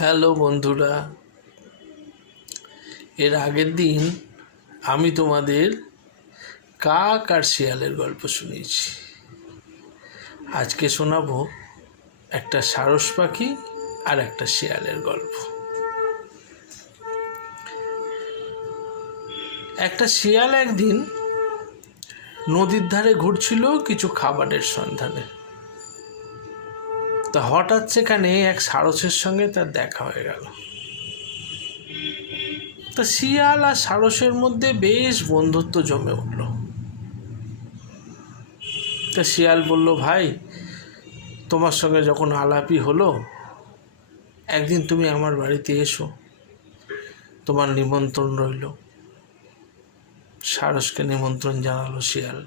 Hello বন্ধুরা, এর আগের দিন আমি তোমাদের কাক আর শিয়ালের গল্প শুনিয়েছি। আজকে শোনাবো একটা সারস পাখি আর একটা শিয়ালের গল্প। একটা শিয়াল একদিন নদীর ধারে ঘুরছিল কিছু খাবারের সন্ধানে। তা হঠাৎ সেখানে এক সারসের সঙ্গে তার দেখা হয়ে গেল। তা শিয়াল আর সারসের মধ্যে বেশ বন্ধুত্ব জমে উঠল। তা শিয়াল বলল, ভাই, তোমার সঙ্গে যখন আলাপই হলো, একদিন তুমি আমার বাড়িতে এসো, তোমার নিমন্ত্রণ রইল। সারসকে নিমন্ত্রণ জানালো শিয়াল।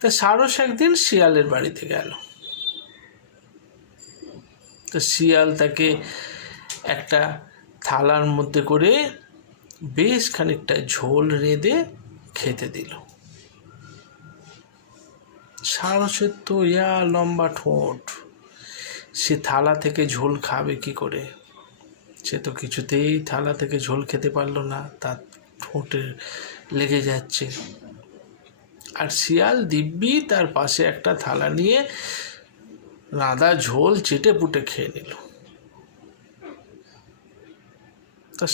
তা সারস একদিন শিয়ালের বাড়িতে গেল। তো শিয়াল তাকে একটা থালার মধ্যে করে বেশ খানিকটা ঝোল রেঁধে খেতে দিল। সারসের তো লম্বা ঠোঁট, সে থালা থেকে ঝোল খাবে কি করে? সে তো কিছুতেই থালা থেকে ঝোল খেতে পারলো না, তার ঠোঁটে লেগে যাচ্ছে। আর শিয়াল দিব্যি তার পাশে একটা থালা নিয়ে রাঁধা ঝোল চেটে পুটে খেয়ে নিল। তা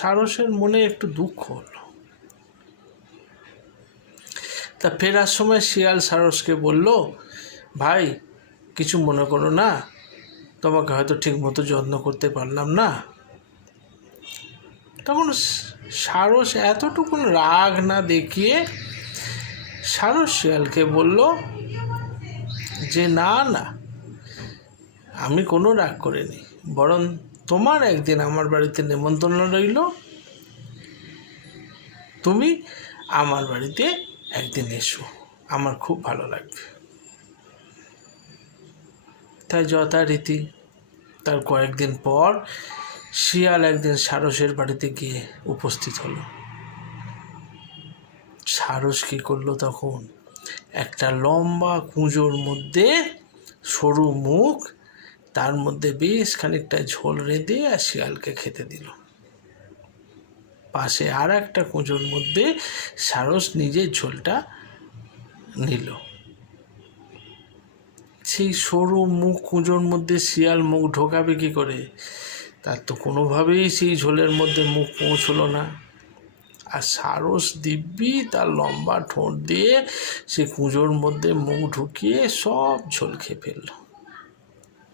সারসের মনে একটু দুঃখ হলো। তা ফেরার সময় শিয়াল সারসকে বলল, ভাই, কিছু মনে করো না, তোমাকে হয়তো ঠিক মতো যত্ন করতে পারলাম না। তখন সারস এতটুকুন রাগ না দেখিয়ে সারস শিয়ালকে বলল যে না, আমি কোনো রাগ করিনি, বরং তোমার একদিন আমার বাড়িতে নিমন্ত্রণ রইল, তুমি আমার বাড়িতে একদিন এসো, আমার খুব ভালো লাগবে। তাই যথারীতি তার কয়েকদিন পর শিয়াল একদিন সারসের বাড়িতে গিয়ে উপস্থিত হলো। সারস কী করলো, তখন একটা লম্বা কুঁজোর মধ্যে সরু মুখ, তার মধ্যে বেশ খানিকটা ঝোল রেঁধে আর শিয়ালকে খেতে দিল। পাশে আর একটা কুঁজোর মধ্যে সারস নিজের ঝোলটা নিল। সেই সরু মুখ কুঁজোর মধ্যে শিয়াল মুখ ঢোকাবে কি করে? তার তো কোনোভাবেই সেই ঝোলের মধ্যে মুখ পৌঁছলো না। আর সারস দিব্যি তার লম্বা ঠোঁট দিয়ে সে কুঁজোর মধ্যে মুখ ঢুকিয়ে সব ঝোল খেয়ে ফেলল।